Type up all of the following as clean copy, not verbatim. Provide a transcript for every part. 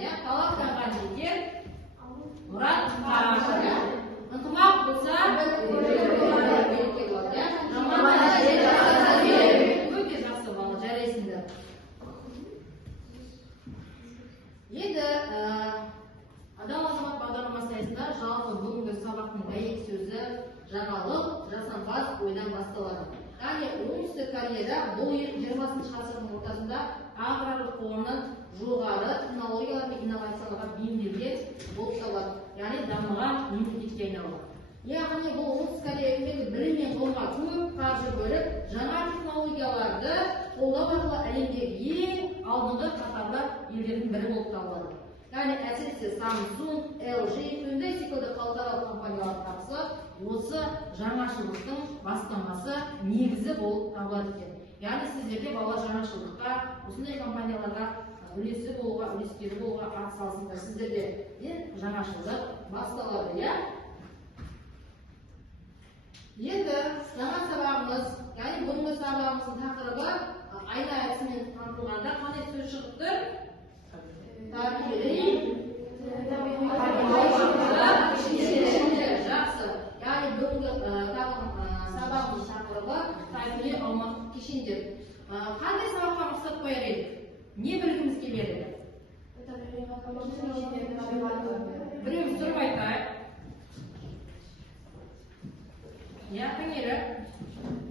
ya. Талаптанған жетер, мұрат қашар ya. Ынтымақ болса, өте жақсы бала, жарайсыңдар. Енді Адам азамат бағдарламасы аясында жалпы бүгінгі сабақтың дәйек сөзі жаңалық, жасампаз ойдан басталады. Яғни оңтүстік Кореяда бұл ел 20 ғасырдың ортасында аграрлық қоғамнан жоғары технологиялар мен инновацияларға бейімделген болып табылады. Яғни дамыған мемлекетке айналады. Яғни бұл оңтүстік Корея үкіметі білім мен ғылымға көп қаржы бөліп, жаңа технологияларды қолдау арқылы әлемдегі ең алдыңғы қатарлы елдердің бірі болып табылады. Яғни әсіресе Samsung, LG, Hyundai секілді халықаралық компаниялар қатысып, осы жаңашылдықтың бастамасы негізі болып табылады екен. Яғни сіздерде бала жаңашылдыққа, осындай компанияларға үлесі болуға, үлескері болуға атсалысыңдар. Сіздерде жаңашылдық басталады, иә? Енді жаңа сабағымыз, яғни бүгінгі сабағымыздың тақырыбы айна әдісімен қамтылғанда қандай сөз шығып тұр? Табиғи жақсы. Яғни бүгінгі сабағымыз тақырыбы табиғи аумақтық кешендер. Қандай сабаққа мақсат қояр едік? Не білгіміз келеді? Біреуміз тұрып айтайық. Я көнері?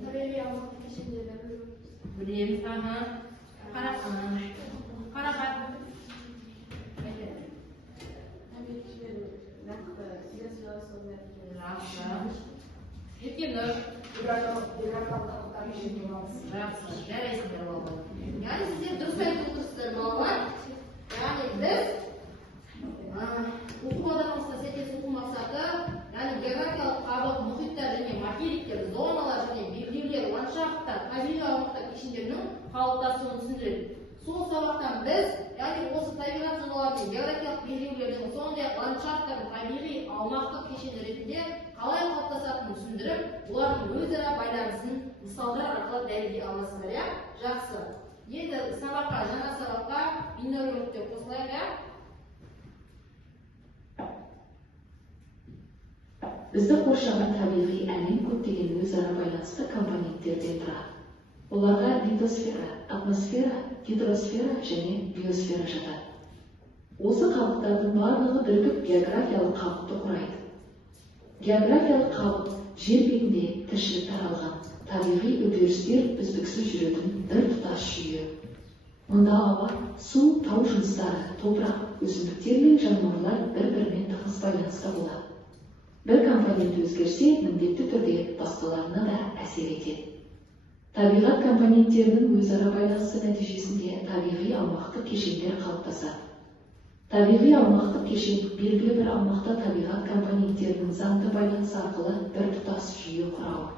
Табиғи аумақтық кешендерді білеміз. Қарақат. Еркенді. Жақсы, жарайсыңдар балалар. Яғни сіздер дұрыс айтып отырсыздар балалар. Яғни біз оқу бағдарламасына сәйкес оқу мақсаты, яғни географиялық қабық, мұхиттар және материктер, зоналар және белдеулер, ландшафттар, табиғи аумақтар кешендерінің қалыптасуын түсіндіреді. Сол сабақтан біз, яғни осы табиғат зоналардың географиялық белдеулердің, сондай ландшафттардың табиғи аумақтық кешендер ретінде қалай қалыптасатынын түсіндіріп, олардың өзара байланысын мысалдар арқылы дәлелдей аласыздар, иә? Жақсы. Енді сабаққа, жаңа сабаққа бейнероликтер қосылайық, иә? Бізді қоршаған табиғи әлем көптеген өзара байланысты компоненттерден тұрады. Оларға литосфера, атмосфера, гидросфера және биосфера жатады. Осы қабықтардың барлығы бірігіп географиялық қабықты құрайды. Географиялық қабық жер бетінде тіршілік таралған, табиғи үдерістер үздіксіз жүретін бір тұтас жүйе. Мұнда ауа, су, тау жыныстары, топырақ, өсімдіктер мен жануарлар бір-бірімен тығыз байланыста болады. Бір компонент өзгерсе, міндетті түрде басқаларына да әсер етеді. Табиғат компоненттерінің өзара байланысы нәтижесінде табиғи аумақтық кешендер қалыптасады. Табиғи аумақтық кешен белгілі бір аумақта табиғат компоненттерінің заңды байланысы арқылы бір тұтас жүйе құрауы.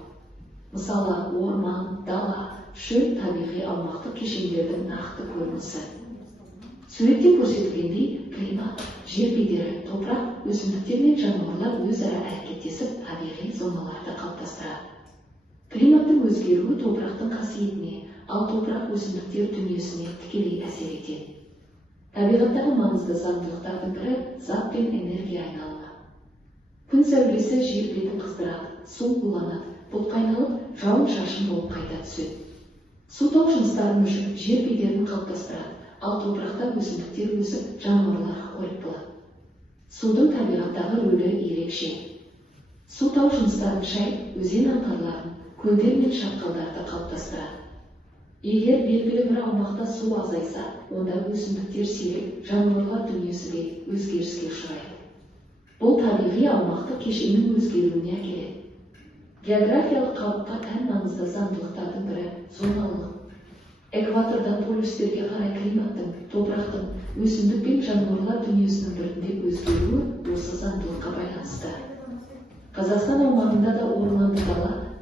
Мысалы, орман, дала, шөл табиғи аумақтық кешендердің нақты көрінісі. Суретте көрсетілгендей, климат, жер бедері, топырақ, өсімдіктер мен жануарлар өзара әрекеттесіп табиғи зоналарды қалыптастырады. Климаттың өзгеруі топырақтың қасиетіне, ал топырақ өсімдіктер дүниесіне тікелей әсер етеді. Табиғаттағы маңызды заңдылықтардың бірі зат пен энергия айналымы. Күн сәулесі жер бетін қыздырады, су буланады, бұлт қайналып, жауын-шашын болып қайта түседі. Су тау жыныстарын өшіп, жер бедерін қалыптастырады, ал топырақта өсімдіктер өсіп, жануарлар қорек болады. Судың табиғаттағы рөлі ерекше. Су тау жыныстарын шайып, өзен аңғарларын, көлдер мен шатқалдарды қалыптастырады. Егер белгілі бір аумақта су азайса, онда өсімдіктер сиреп, жануарлар дүниесі де өзгеріске ұшырайды. Бұл табиғи аумақтық кешеннің өзгеруіне әкеледі. Географиялық қабыққа тән маңызды заңдылықтардың бірі зоналылық. Экватордан полюстерге қарай климаттың, топырақтың, өсімдік пен жануарлар дүниесінің біртіндеп өзгеруі осы заңдылыққа байланысты. Қазақстан аумағында да орманды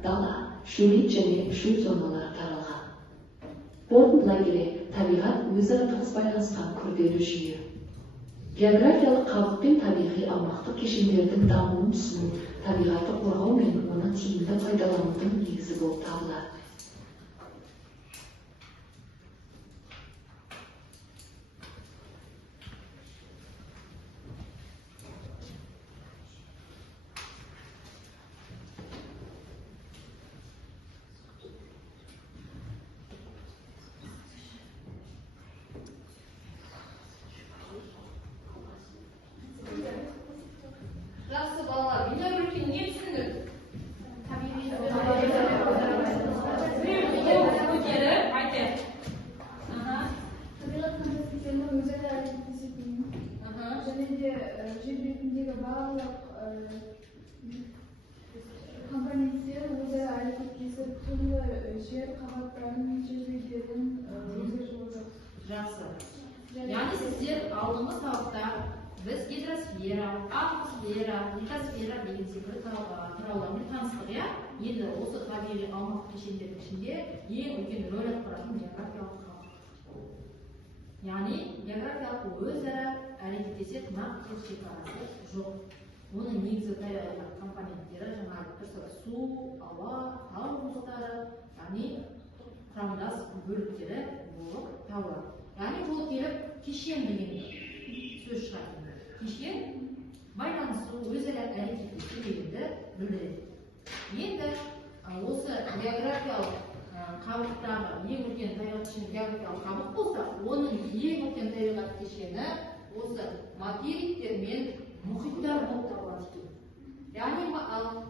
дала, шөлейт және шөл зоналары таралған. Қорытындылай келе, табиғат өзара тығыз байланысқан күрделі жүйе. Географиялық қабық пен табиғи аумақтық кешендердің дамуын түсіну, табиғатты қорғау мен оны тиімді пайдаланудың негізі болып табылады. компоненттер өзара әрекеттесіп түрлі жер қабаттарын жүзгілерін өзгертіп Жақсы. Яғни сіздер алдыңғы сабақта біз гидросфера, атмосфера, литосфера деген секілді тараулармен таныстық, иә? Енді осы табиғи аумақ кешендердің ішінде ең үлкен рөл атқаратын географиялық қабық. Яғни географиялық өзара әрекеттесетін нақты шекарасы жоқ. Оның негізгі табиғи компоненттері жаңа тұрсақ су, ауа, тау мұздықтары, яғни құрамдас бөліктері болып табылады. Яғни бұл келіп кешен деген сөз шығады. Кешен байланысу, өзара әрекеттесу дегенді білдіреді. Енді осы географиялық қабықтағы ең үлкен табиғат кешені географиялық қабық болса, оның ең үлкен табиғат кешені осы материктер мен мұхиттар болып табылады екен.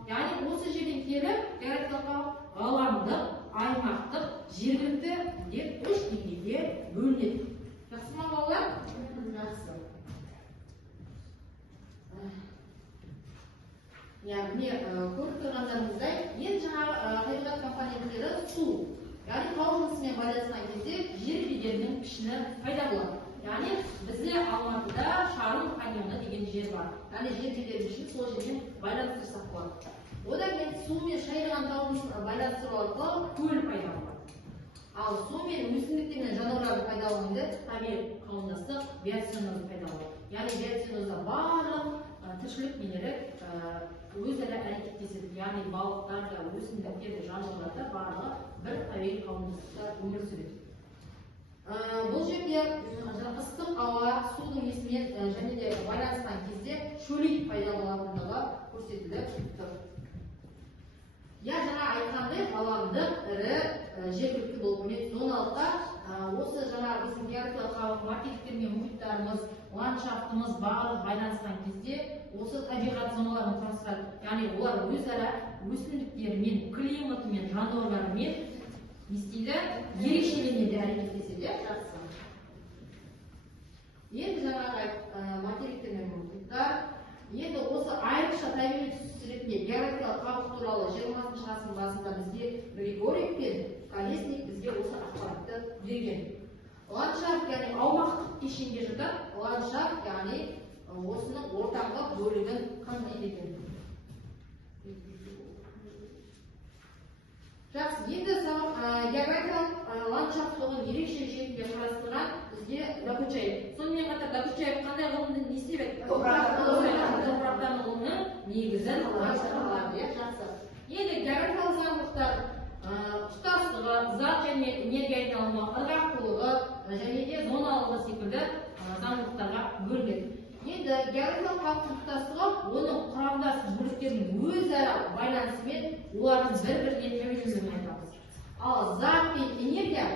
Яғни осы жерден келіп географиялық қабық ғаламдық, аймақтық, жергілікті деп үш деңгейге бөлінеді. Жақсы ма балалар? Жақсы. Яғни көріп тұрғандарыңыздай, ең жаңағы табиғат компоненттері су. Яғни тау жынысымен байланысқан кезде жер бедерінің пішіні пайда болады. Яғни бізде Алматыда Шарын каньоны деген жер бар. Яғни жер бедерінің пішін сол жермен байланыстырсақ болады. Одан кейін су мен шайылған тау жынысын байланыстыру арқылы көл пайда болады. Ал су мен өсімдіктер мен жануарлардың пайдалануында табиғи қауымдастық биоценозы пайда болады. Яғни биоценозда барлық тіршілік нелері өзара әрекеттеседі. Яғни балықтар да, өсімдіктер де, жануарлар да барлығы бір табиғи қауымдастықта өмір сүреді. Бұл жерде ыстық ауа судың иісімен және де байланысқан кезде шөлейт пайда болатындығы көрсетіліп тұр. Жаңа айтқандай ғаламдық ірі жергілікті болып бөлінеді. Зоналықта осы жаңа біздің географиялық қабық материктер мен мұхиттарымыз, ландшафтымыз барлығы байланысқан кезде осы табиғат зоналарын құрастырады. Яғни олар өзара өсімдіктермен, климатымен, жануарлармен не істейді? Ерекшеленеді, әрекеттеседі. Жақсы. Енді жаңағы материктер мен мұхиттар. Енді осы айрықша табиғи түсі ретінде географиялық қабық туралы 20-шы ғасырдың басында бізге Григорьев пен Колесник бізге осы ақпаратты берген. Ландшафт, яғни аумақтық кешенге жатады. Ландшафт, яғни осының ортаңғы бөлігін қамтиды екен. Жақсы, енді географиялық ландшафттығын ерекше шетінде қарастырған бізде Докучаев. Сонымен қатар Докучаев қандай ғылымды не істеп еді? Топырақтану ғылымының негізін қалады. Жақсы. Енді географиялық заңдылықтар тұтастығы, зат және энергия айналымы, ырғақтылығы және де зоналығы секілді заңдылықтарға бөлінеді. Енді географиялық қабықтың тұтастығы оның құрамдас бөліктерінің өзара байланысымен олардың бір-біріне тәуелділігін айтамыз. Ал зат пен энергия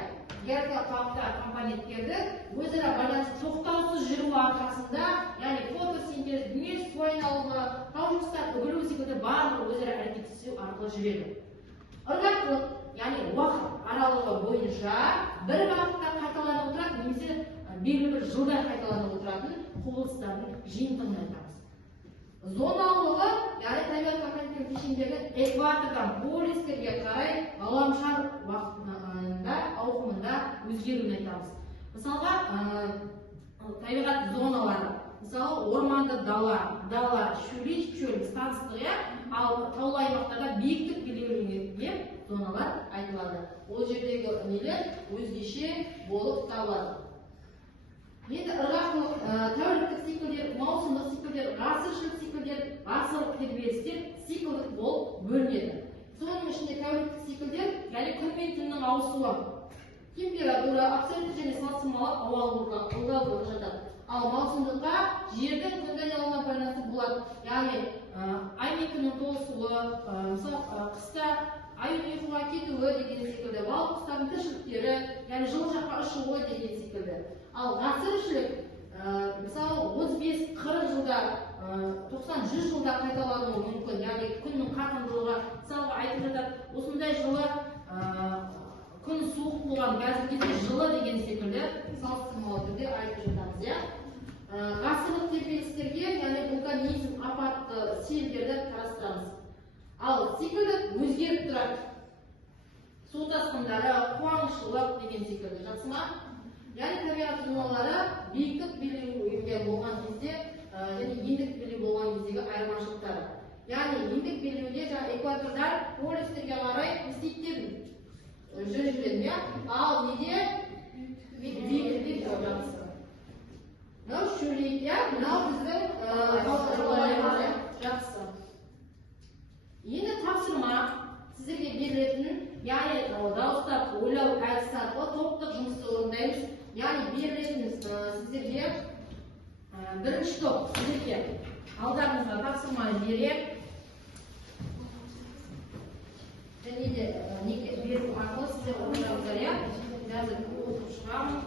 географиялық қабықтағы компоненттерді өзара байланысып тоқтаусыз жүруі арқасында, яғни фотосинтез, дүние су айналымы, тау жыныстар үгілу секілді барлығы өзара әрекеттесу арқылы жүреді. Ырғақтылық, яғни уақыт аралығы бойынша бір уақытта қайталанып отырады, немесе белгілі бір жылдар қайталанып отыратын құбылыстардың жиынтығын айтамыз. Зоналығы, яғни табиғат компоненттер кешендерінің экватордан полюстерге қарай ғаламшар уақытында, ауқымында өзгеруін айтамыз. Мысалға, табиғат зоналары, мысалы орманды дала, шөлейт шөл, станыстық, ал таулы аймақтарда биіктік белгіленген зоналар айтылады. Ол жердегі нелер өзгеше болып табылады. Енді ырғақтылық, тәуліктік циклдер, маусымдық циклдер, ғасыршылық циклдер, ғасырлық тербелістер циклдік болып бөлінеді. Соның ішінде тәуліктік циклдер, яғни күн мен түннің ауысуы, температура, абсолютті және салыстырмалы ылғалдылығы жатады. Ал маусымдыққа жердің күн айналымына байланысты болады. Яғни ай мен күннің толысуы, мысалы қыста айдың ұйқыға кетуі деген секілді, балық құстардың тіршіліктері, яғни жылы жаққа ұшуы деген секілді. Ал ғасыршілік, мысалы 35-40 жылда, 90-100 жылда қайталануы мүмкін, яғни күннің қарқындылығы, мысалға айтып жатады, осындай жылы күн суық болған, қазіргі кезде жылы деген секілді салыстырмалы түрде айтып жатамыз. Ғасырлық тербелістерге, яғни вулканизм, апатты селдерді қарастырады. тылсымдары, қуаңшылық деген секілді, жақсы ма? Яғни табиғат жануарлары биіктік белгіге болған кезде және ендік белгі болған кездегі айырмашылықтары. Яғни ендік белгіде жаңа экватордар полюстерге қарай не істейді жүреді, ал неде биіктік жақсы. Мынау шөлейді, мынау біздің жақсы. Енді тапсырма сіздерге берілетін, яғни дауыстап ойлау әдісі арқылы топтық жұмысты орындаймыз. Яғни берілетін сіздерге бірінші топ сіздерге алдарыңызға тапсырманы берем. Және де беру арқылы сіздер орындаңыздар, иә? Қазір оқып шығамын.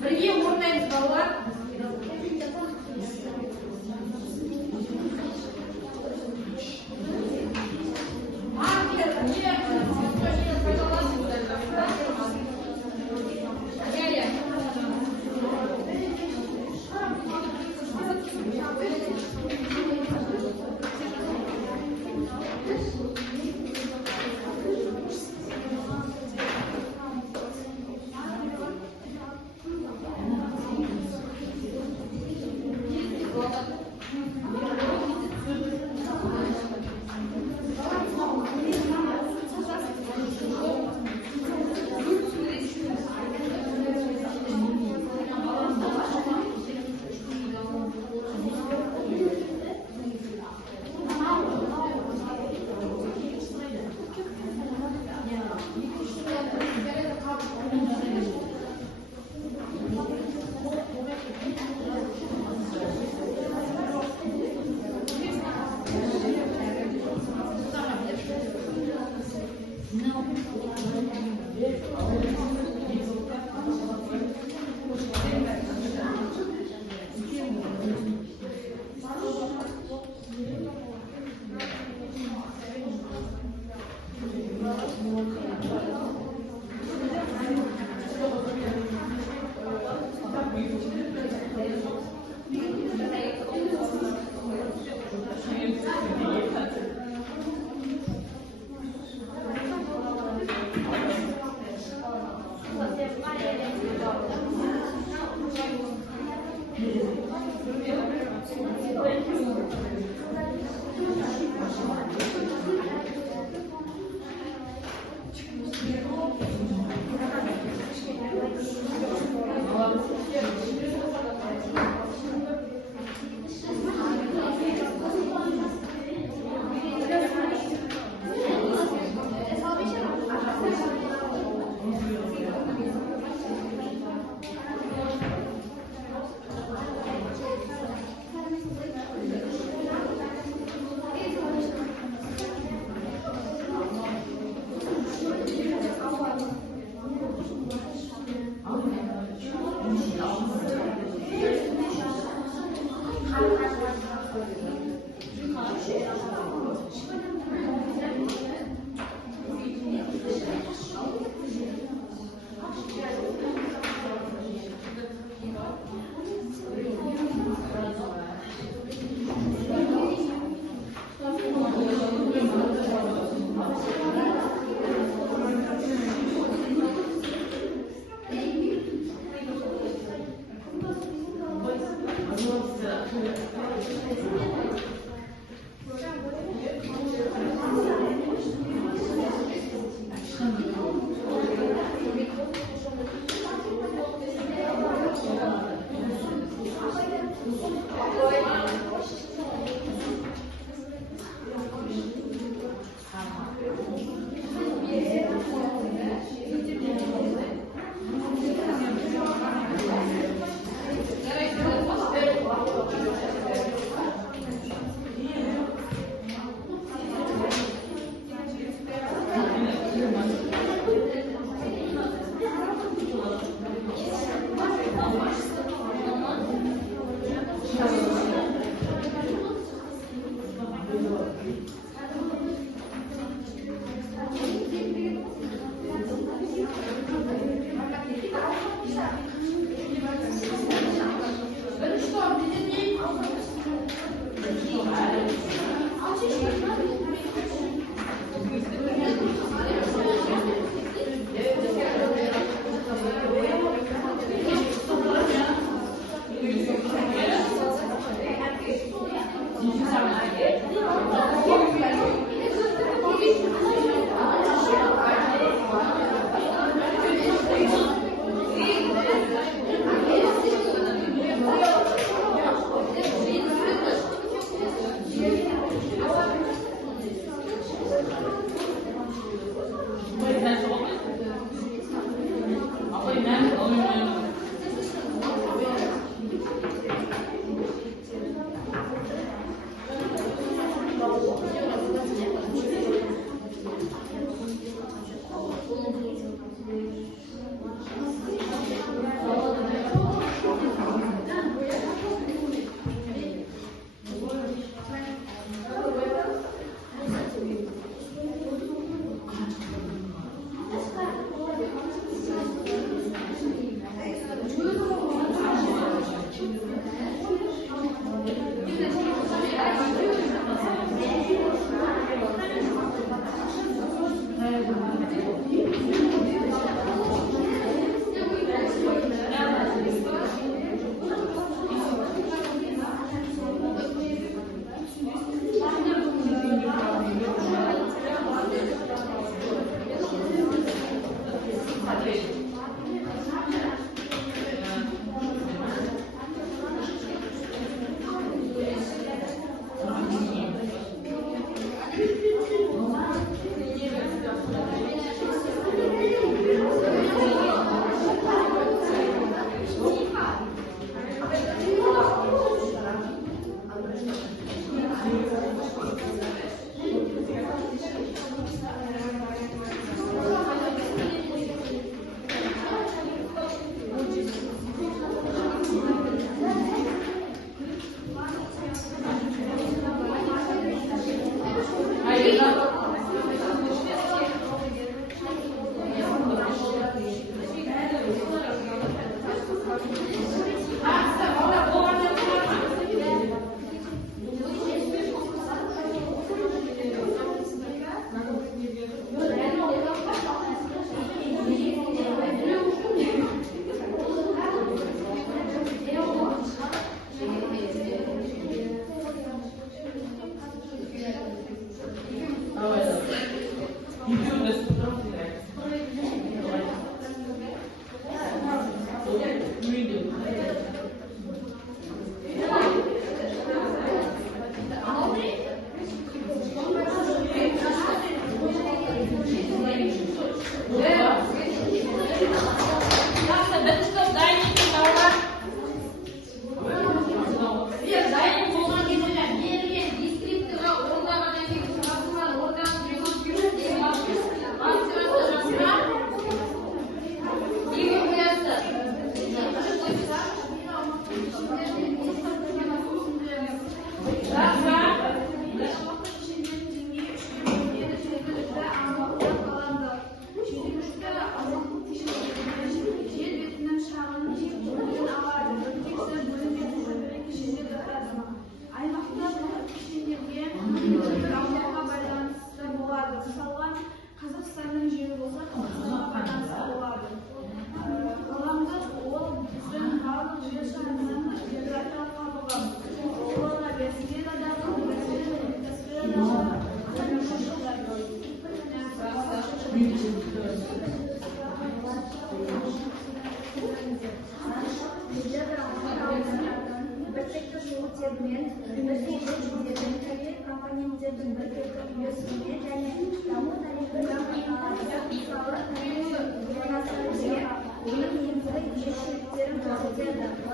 Бірге орындаймыз балалар.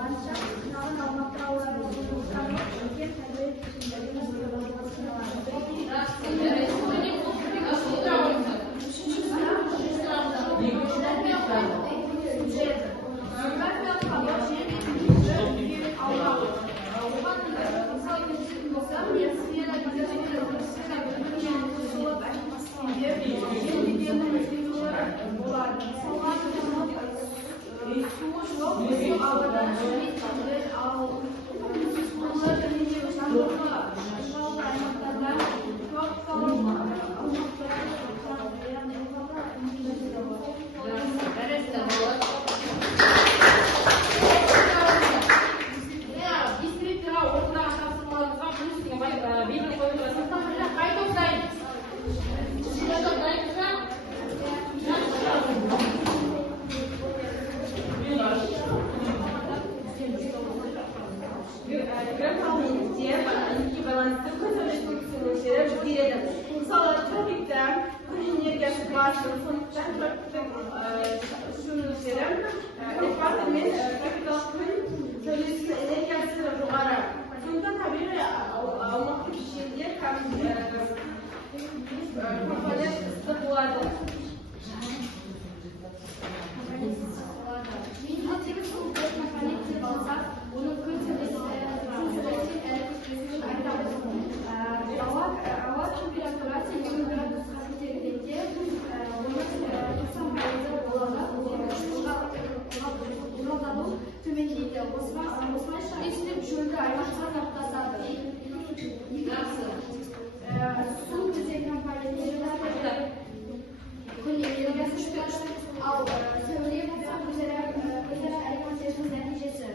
барынша жинаған аумақта олардың құқықтары үлкен тәрбие кешендерін мысалы трафикте күн энергиясы басым, сондықтан трафиктің сөнімдері экватор мен тропикалық күн сәулесінің энергиясы жоғары. Сондықтан табиғи аумақтық кешендер компонент ыстық болады. оның күн ауа температурасы 20 градусқа көтерілгенде оның 90% төмендейді. Осылайша шөлді аймаққа тоқтатады. Су төзек компаниялары күн энергиясы шығарады, ал сәуле болса өзара әрекеттесудің нәтижесі.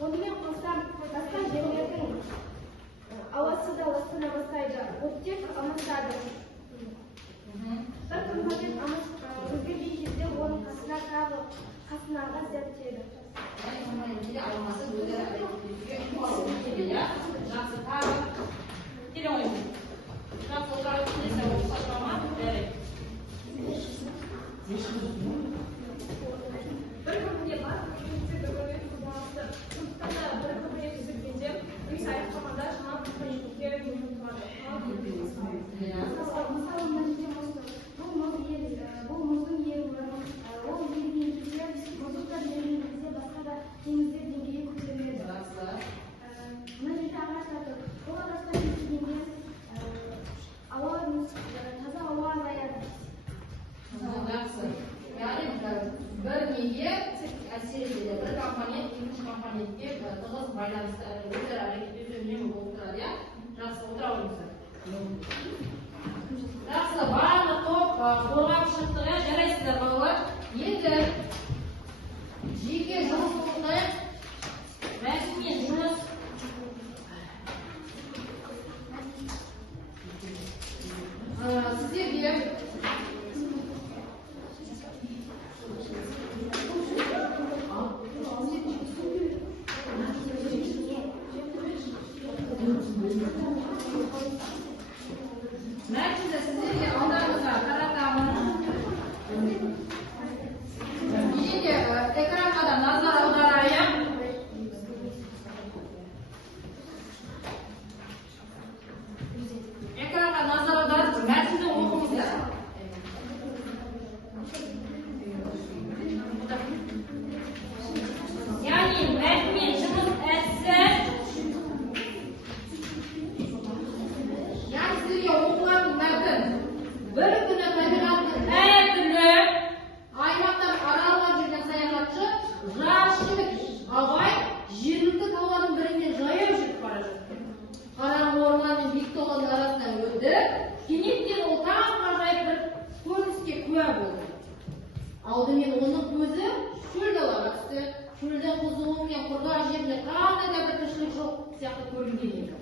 Онымен қоса басқа жерлердің ауасы да ластана бастайды. Оттек алмасады. Бір компонент өзгерген кезде оның қасынаға зерттейді. Жақсы, барлық топ қорғап шықтыға жарайсыздар. Енді жеке жұмысымызды мәтінмен жұмыс сіздерге мәтінді сіздерге алдарыңызға таратамын. Енді экранға да назар аударайық. Экранға назар аударып мәтінді оқыңыздар. Яғни мәтінмен жұмыс әдісі, яғни сіздерге оқылатын мәтін бір күні табиғаттың әртүрлі аймақтан аралап жүрген саяхатшы жас жігіт абай жергілікті таулардың бірімен жаяу жүріп бара жатты. Қараңғы орман мен биік таулардың арасынан өтті. Кенеттен ол таңғажайып бір көрініске куә болды. Алдымен оның көзі шөл далаға түсті. Шөлдің қызуы мен құрғақ жерінде қандай да бір тіршілік жоқ сияқты көрінген еді.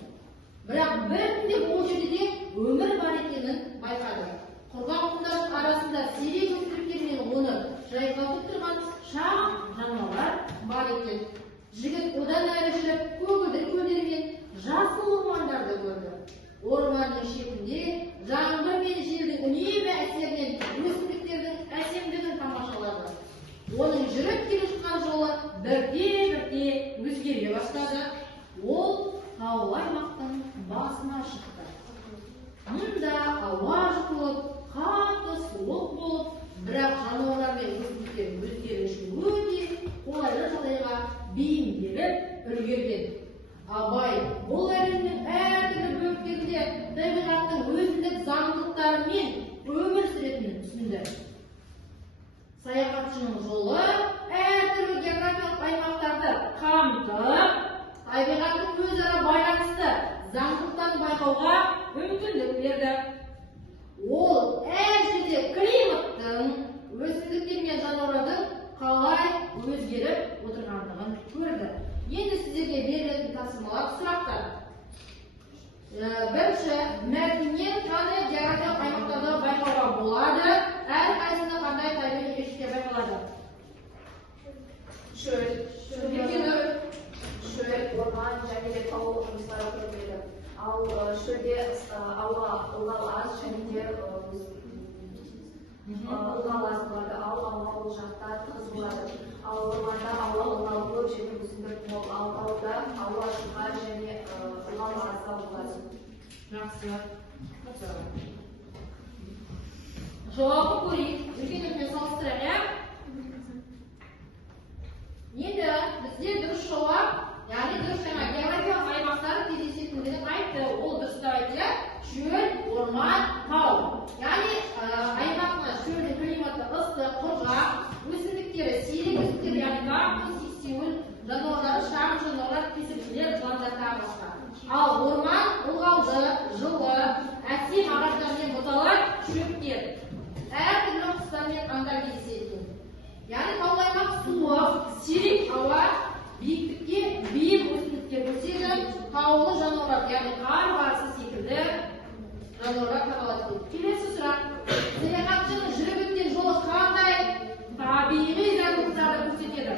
Бірақ біртіндеп ол жерде де өмір бар екенін байқады. Құрғақ құмдардың арасында сирек өсіріктер мен оны жайқалтып тұрған шағын жануарлар бар екен. Жігіт одан әрі жүріп көгілдір көлдер мен жасыл ормандарды көрді. Орманның шетінде жаңбыр мен желдің үнемі әсерінен өсімдіктердің әсемдігін тамашалады. Оның жүріп келе жатқан жолы бірте-бірте өзгере бастады. Ол таулы аймақтың басына шықты. Мұнда ауа жұтылып, қатты суық болып, бірақ жануарлар мен өсімдіктер өздері үшін өте қолайлы жағдайға бейімделіп үлгерген. Абай бұл әлемнің әртүрлі бөліктерінде табиғаттың өзіндік заңдылықтарымен өмір сүретінін түсінді. Саяхатшының жолы әртүрлі географиялық аймақтарды қамтып, табиғаттың өзара байланысты заңдылықтарын байқауға мүмкіндік берді. Ол әр жерде климаттың, өсімдіктер мен жануарлардың қалай өзгеріп отырғандығын көрді. Енді сіздерге берілетін тапсырмалар сұрақтар. Бірінші, мәтіннен қандай географиялық аймақтарды байқауға болады? Әрқайсысында қандай табиғи ерекшеліктер байқалады? Шөл, орман және де тау жыныстары көрінеді. Ал шөлде ауа ылғал аз және де ылғал аз болады. Ал ауа ол жақта тығыз болады. Ал орманда ауа ылғал көп және өсімдік мол. Ал тауда ауа жұқар және ылғал аздау болады. Жақсы. Жауабы көрейік. Үлкендермен салыстырайық. Енді бізде дұрыс жауап, яғни дұрыс жаңа географиялық аймақтар кездесетіндігін айтты. Ол дұрыстайды. Шөл, орман, тау. Яғни аймақта шөлдің климаты ыстық, құрғақ, өсімдіктері сирек өсімдіктер, яғни кактус, сексеуіл, жануарлары, шағын жануарлар, кесірткелер, жыландар тағы басқа. Ал орман ылғалды, жылы, әсем ағаштар мен бұталар, шөптер. Әртүрлі құстар мен аңдар кездесетін. Яғни таулы аймақ суық, сирек ауа, биіктікке бейім өсімдіктер өседі, таулы жануарлар, яғни қар барысы секілді жануарлар табылады. Келесі сұрақ. Саяхатшының жүріп өткен жолы қандай табиғи заңдылықтарды көрсетеді?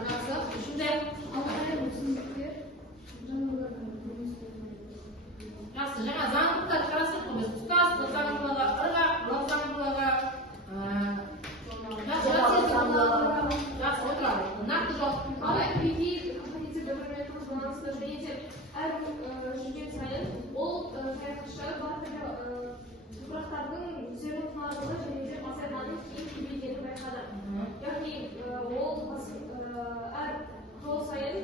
Анасы, үшінде. Жақсы, жаңа заңдылықтар қарастырдық қой біз. Тұтастық заңдылығы, ырғақтылық заңдылығы, жақсы отырады. Нақты жауап. Алай компетенция бір-бірімен тығыз байланысты және де әр жүрген сайын ол саяхатшы барлығы топырақтардың түзелу ықпалына және де масайлардың кейін көбейгенін байқады. Яғни ол әр жол сайын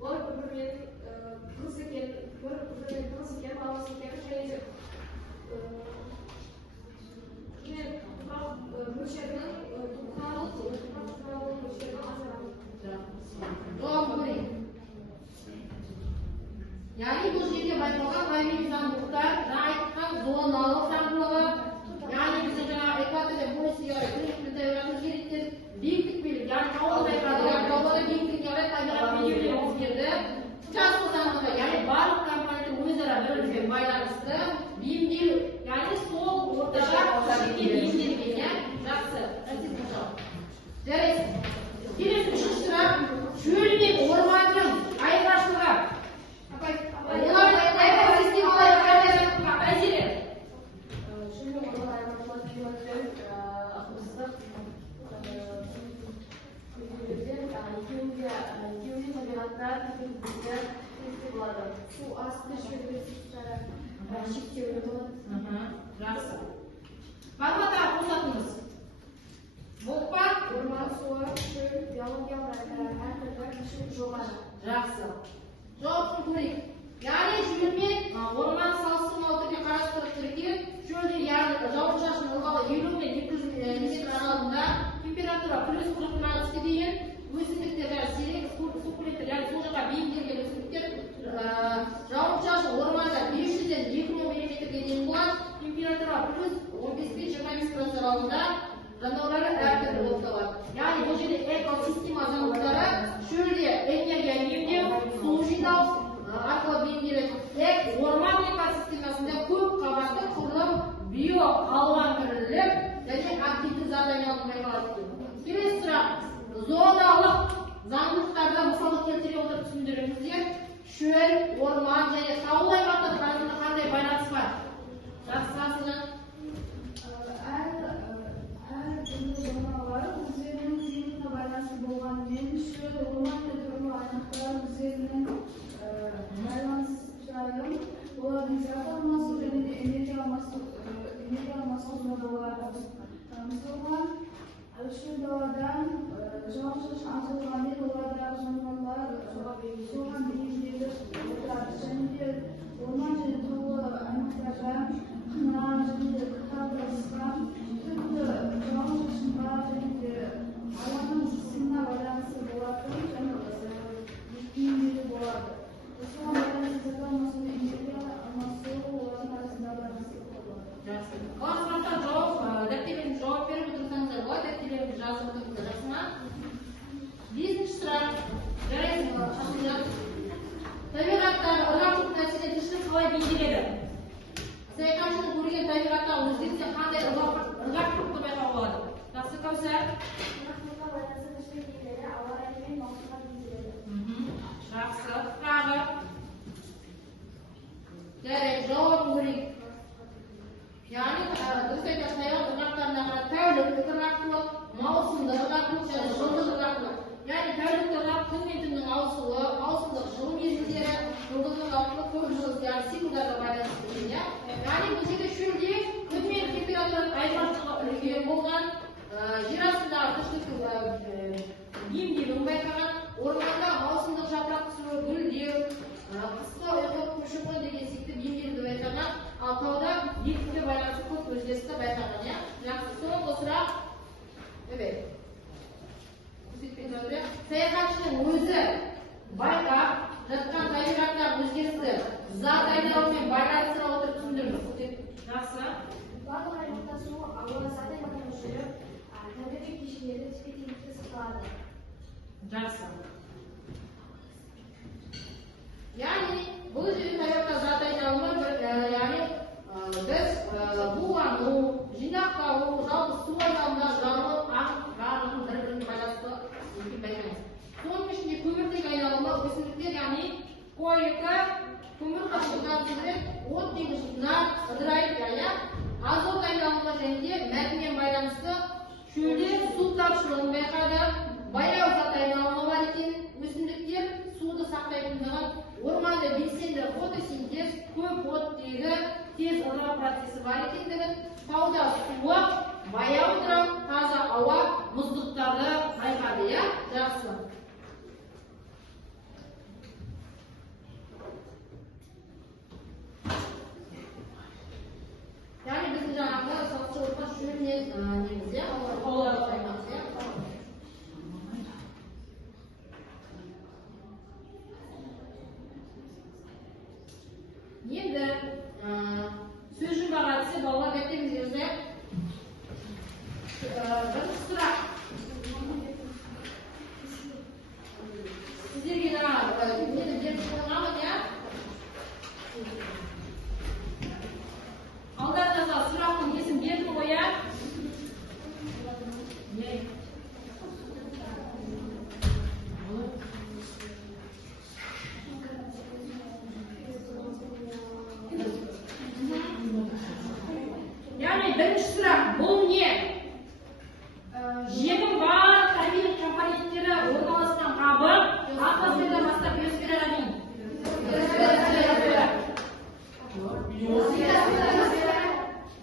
олар бір-бірімен тығыз екенін, байланысты екенін және де мөлшерінің яғни бұл жерде байқалған табиғи заңдылықтар, жаңа айтқан зоналық заңдылығы, яғни біздің жаңағы экватория шектеулі болады. Жақсы. Бар ма тағы қосатынымыз? Болып па? Орман суы, шөл, биологиялық әртүрлі кіші жоғары. Жақсы. Жауапын көрейік. Яғни шөлмен орман салыстырмалы түрде қарастырып тұрген шөлде яғни жауын-шашын ылғалы 50 мен 200 метр аралығында температура плюс 40 градусқа дейін өсімдіктер сирек суккуленттер яғни су жаққа бейімделген өсімдіктер жауын-шашын орманда 500-ден 2000 миллиметрге дейін болады. Температура плюс 15 пен 25 градус аралығында жануарлары әртүрлі болып табылады. Яғни бұл жерде экосистема заңдылықтары шөлде энергия үнемдеу, су жинау арқылы бейімделеді. Орман экосистемасында көп қабатты құрылым биоалуантүрлілік және активті зат айналымы байқалады. Келесі сұрақ. Зооналық заңдылықтарды мысалы келтіре отырып түсіндіріңіздер. Шөл, орман және таулы аймақтар арасында қандай байланыс бар? Жақсыласыңыз. Әр түрлі зоналар өздерінің климатына байланысты болғанымен шөл, орман түрлі аймақтар өздерінің байланыстарын олардың зат алмасу және де энергия алмасуына болады. Мысалға, шөл даладан жауын-шашын аз болғанымен олардағы жануарлар соған бейімделіп отырады. Және де орман және таулы аймақтарда қынар және де қақтығысқа түрлі жауын-шашынға және де ауаның ысысына байланысты болатын бейімделу болады. Осыған байланысты зат алмасу мен энергия алмасу олардың арасында байланысты болады. Жақсы. Қалған сұрақтар дәптеріңізге жауап беріп отырсаңыздар болады. Дәптеріңізге жазып отырсыңыздар. Жақсы ма? 5-ші сұрақ. Жарайсың ба? Шашыңдар. Табиғаттағы ырғақтық нәрседен тіршілік қалай бейімделеді? Саяхатшының көрген табиғаттағы өзгерістен қандай ырғақтылықты байқауға болады? Жақсы, Кәусар? Ырғақтылыққа байланысты тіршілік иелері ауа райы мен маусымға бейімделеді. Жақсы. Тағы. Жарайды, жауабын көрейік. Яғни дұрыс айтасыз, хайуан ырғақтарына қарап тәуліктік ырғақтылық, маусымдық ырғақтылық және жылдық ырғақтылық. Яғни тәуліктік ырғақ күн мен түннің ауысуы, маусымдық жылу мезгілдері, жылдық ырғақтылық көп жыл, яғни циклдарға байланысты. Яғни бұл жерде шөлде күн мен температураның айырмашылығы үлкен болған, жер астындағы тіршіліктің бейімделуін байқаған, орманда маусымдық жапырақ түсуі, гүлдеу, қысқы ұйқы көші-қон деген секілді бейімделуді байқаған, ал тауда биіктікке байланысты көп өзгерісті байқаған. Жақсы, соңғы сұрақ. Саяхатшының өзі байқап жатқан табиғаттағы өзгерісті зат айналымымен байланыстыра отырып түсіндіріңіз. Жақсы. Барлық аймақта су, ауа, зат аймағына жүріп, табиғи кешендерді тепе-теңдікте сақталады. Жақсы. Яғни бұл жерде табиғатта зат айналымы, яғни біз булану, жинақталу, жалпы су айналымында жарылым бір-біріне байланысты байқаймыз. Соның ішінде көміртек айналымы өсімдіктер, яғни койка, көмір қышқылдан тезірек, оттегі тұтына ыдырайды, азот айналымы және де мәтінмен байланысты шөлде су тапшылығын байқады, баяу зат айналымы бар екен, өсімдіктер суды сақтайтындығын, орманда белсенді фотосинтез, көп оттегі, тез ырғау процесі бар екендігін, тауда суы, баяу тұрып, таза ауа, мұздықтарды байқады. Жақсы. Яғни біздің жаңағы салыстырылған шөлмен неміз, тауларды аймақ. Енді сөз жұмбаға түссе балалар беттеріңіздерде бірінші сұрақ. Сіздерге жаңағы нені беріп қойғанмын, алдарыңызда сұрақтың несін бердім ғой, яғни бірінші сұрақ, бұл не? Жердің барлық табиғи компоненттері орналасқан қабық, атмосферадан бастап биосфераға дейін.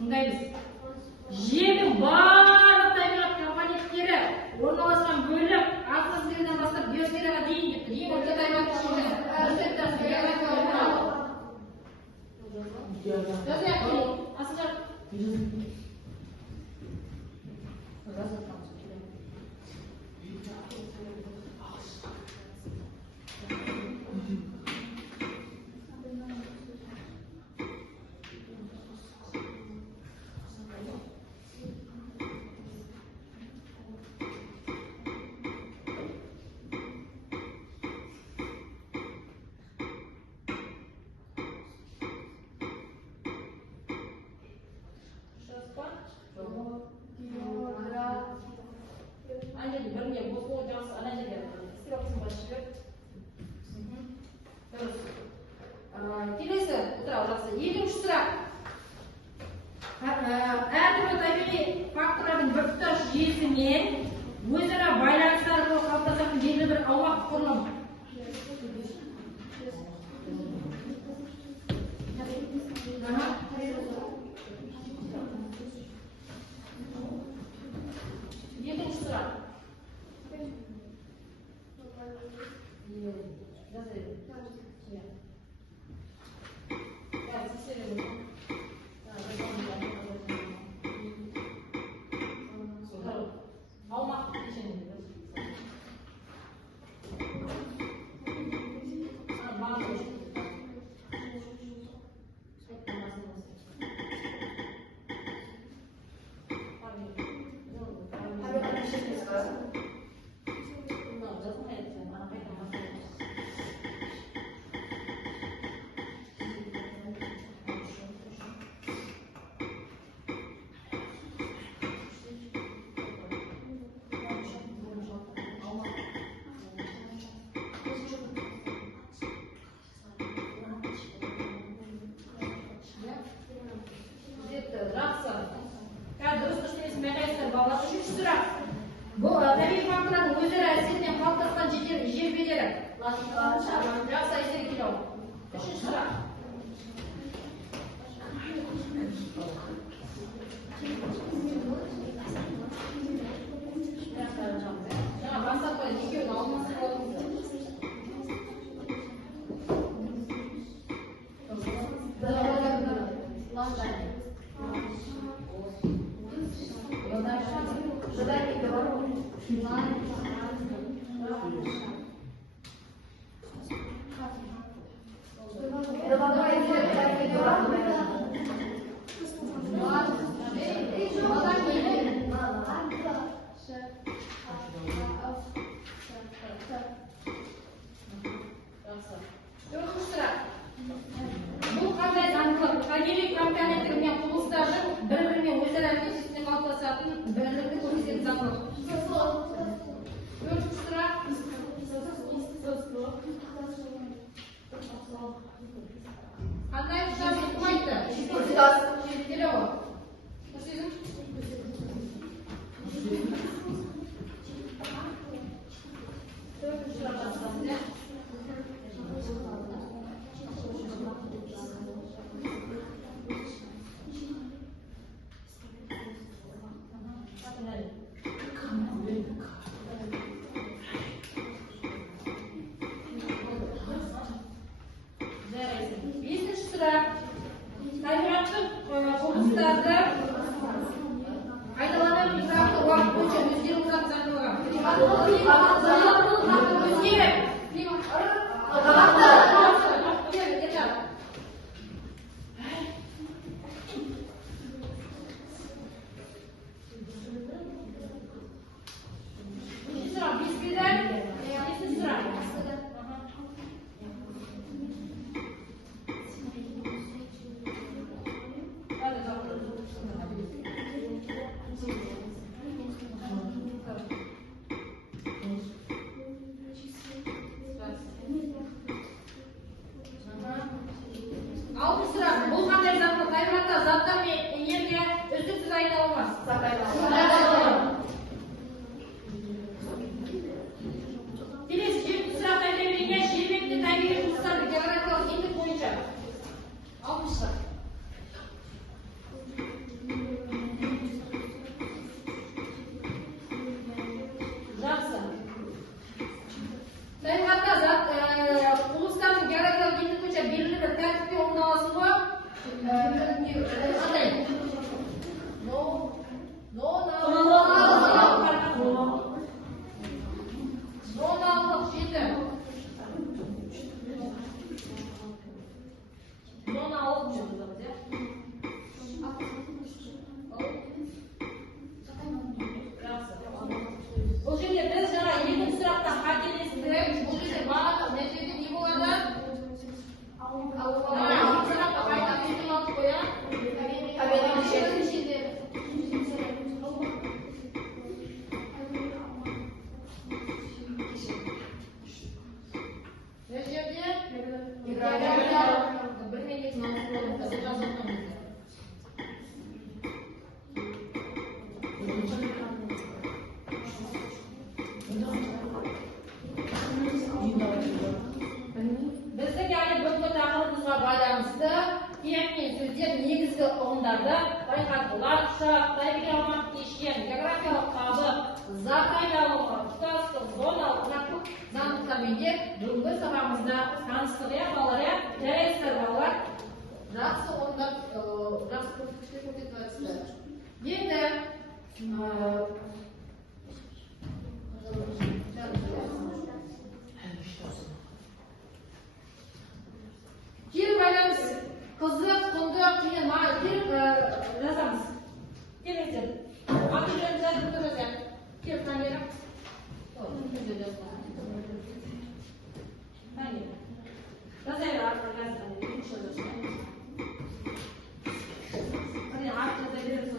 Tındayбыз. Жердің барлық табиғат компоненттері орналасқан бөлік атмосферадан бастап биосфераға дейін кетті. Ең ортада аймақтың ішінде. Келесі сұрақ жақсы. Екінші сұрақ. Әртүрлі табиғи факторлардың біртұтас жүйесімен өзара байланыстар арқылы қалыптасатын белгілі бір аумақ құрылым. Екінші сұрақ. Үшінші сұрақ. Бұл табиғи факторлардың өзара әсерінен қалыптасқан жер бедері. Жақсы әсер келу. Үшінші сұрақ. Жаңа бастап қойды, екеуін алмасы болыңыздар. Бұл қандай заңдылық? Табиғи компоненттер мен құбылыстардың бір-бірімен өзара әрекеттесуіне қалыптасатын бірлікті көрсететін заңдылық. Төртінші сұрақ. Қандай құжат айтты? Келе ғой. Көрсетің. Төртінші сұрақ жасамыз. Бесінші сұрақ. Табиғаттың құбылыстарды қайталанатын тұрақты уақыт бойынша өзгеріп тұратын заңдылығы. Бұл жерде біз жаңа екінші сұрақтан қателестік. Бұл жерде бағана мына жерде не болады? Сұраққа қайта түсіп алдық қой, а? Мына жерде бір мен екі маңызды болып жазып отырмыз. Біздің яғни бүгінгі тақырыбымызға байланысты келетін сөздер негізгі ұғымдарды байқадық. Олар ұшақ, табиғи аумақ, кешен, географиялық қабық, затай аумағы, тұтастық, зоналық, құжаттық заңдылықтармен де бүгінгі сабағымызда таныстық. Иә, балалар, иә? Жарайсыздар, балалар. Жақсы орындап, жақсы көрсеткіштер көрсетіп жатсыздар. Енді кері байланыс қызық, құнды, қиын, келіп жазамыз. Келіңіздер. Аты жөнді жазып жазайық. Келіп камера. Жазайық артына жазайық. Артына жазайық.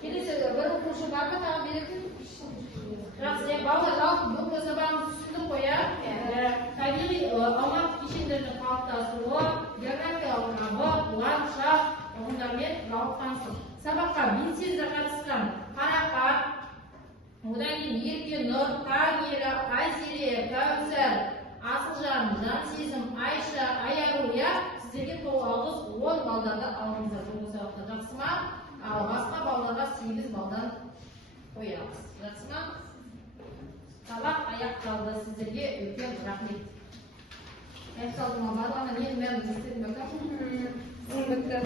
Келесі бір оқушы бар ма тағы беретін? Жақсы, балалар жалпы бүгінгі сабағымызды түсіндік қой, иә? Табиғи аумақ кешендерінің қалыптасуы, географиялық қабық, ландшафт ұғымдармен жалпы таныстық. Сабаққа белсенді қатысқан Қарақат, одан кейін Ерке Нұр, Тағира, Айзере, Кәусәр, Асылжан, Жансезім, Айша, Аяру, иә? Сіздерге 9-10 балдарды алдыңыздар бүгінгі сабақта. Жақсы ма? Ал басқа балаларға 8 балдан қоямыз. Жақсы ма? Сабақ аяқталды. Сіздерге үлкен рахмет. Аяқталды ма? Барлығына ненің бәрін істедім бе? Бітті.